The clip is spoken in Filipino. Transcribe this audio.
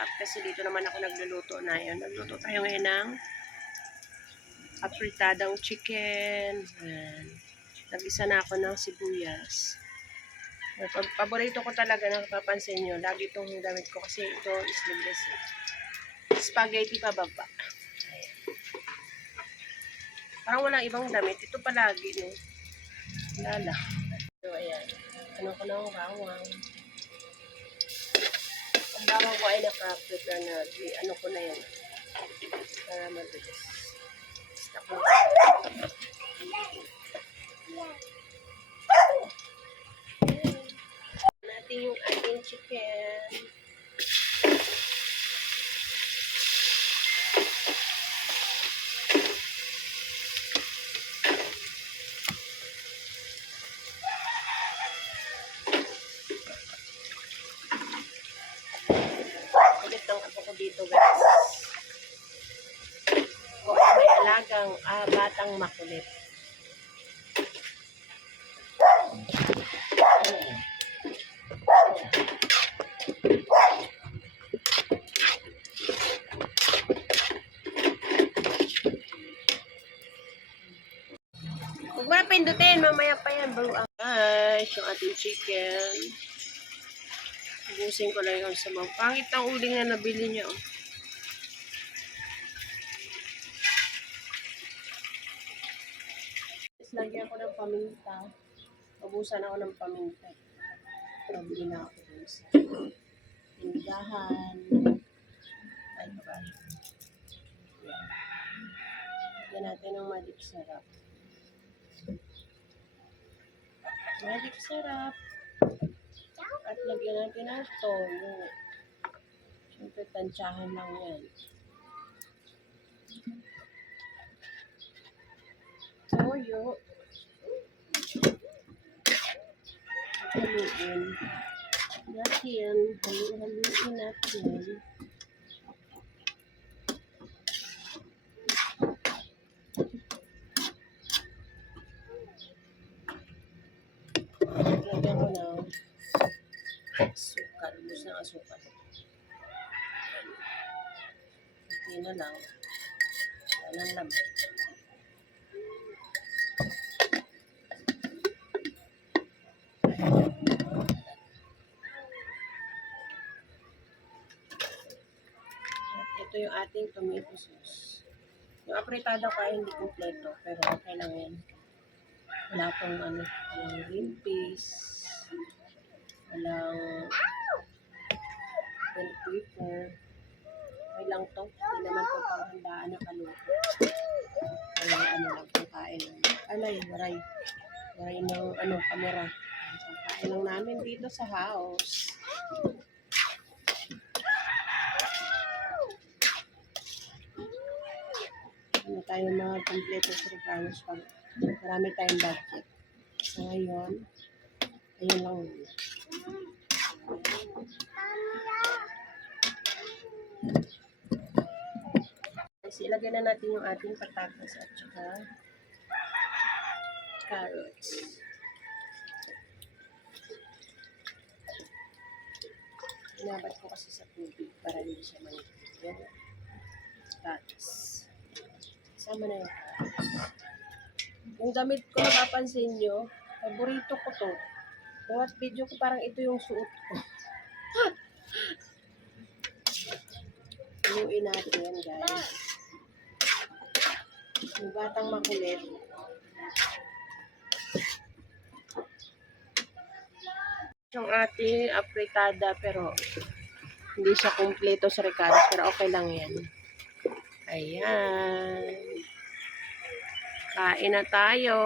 masarap kasi dito naman ako nagluluto na yun. Nagluto tayo ngayon ng apritadang chicken. Ayan. Nag-isa na ako ng sibuyas. Paborito ko talaga, napapansin nyo, lagi itong damit ko kasi ito is sleeveless. Spaghetti pababa. Ayan. Parang walang ibang damit. Ito palagi, no? Lala. So, ayan. Ano ko ng bawang. Ang bawang ko ay naka-prepare na. Ano ko na yan. Para mabilis. Stop mo. Natin yung ating chicken. Ulit ang apo ko dito, guys. Kung may alagang batang makulit. Huwag mo na pindutin, mamaya pa yan. Guys, yung ating chicken. Ubusin ko lang yung sa mga pangit ng uling na nabili niya. Oh. Lagyan ko ng paminta. Ubusan ako ng paminta. Nabili na ako dun sa tindahan. Ay, babay. Lagyan natin ng magic syrup. Magic syrup. At lagyan natin ng toyo. Siyempre, tansyahan lang yan. Toyo. Haluin natin. Haluin natin. Lagyan ko ng asukal. Lubos ng asukal. Hindi na lang. Walang laman. Ito yung ating tomato sauce. Yung apritada ko ay hindi kompleto, pero okay lang yan. Wala pong walang green peas, walang bell pepper. Okay lang to. Hindi naman to panghandaan na kaluto. Ay, lang, pangkain lang. Alay, waray. Waray ng kamera. Pangkain lang namin dito sa house. Ano tayo mga kompleto sa regalos pag marami tayong budget. So ngayon, ayun lang muna. Kasi ilagay na natin yung ating patatas at saka carrots. Inabad ko kasi sa tubig para hindi siya manipis. Yung patatas. Sama na yung carrots. Yung damit ko, napapansin nyo, paborito ko to. Bawat video ko parang ito yung suot ko. Haluin natin yan, guys. Yung batang makulit. Yung ating apritada, pero hindi siya kumpleto sa recados, pero okay lang yan. Ayan. Kain na tayo.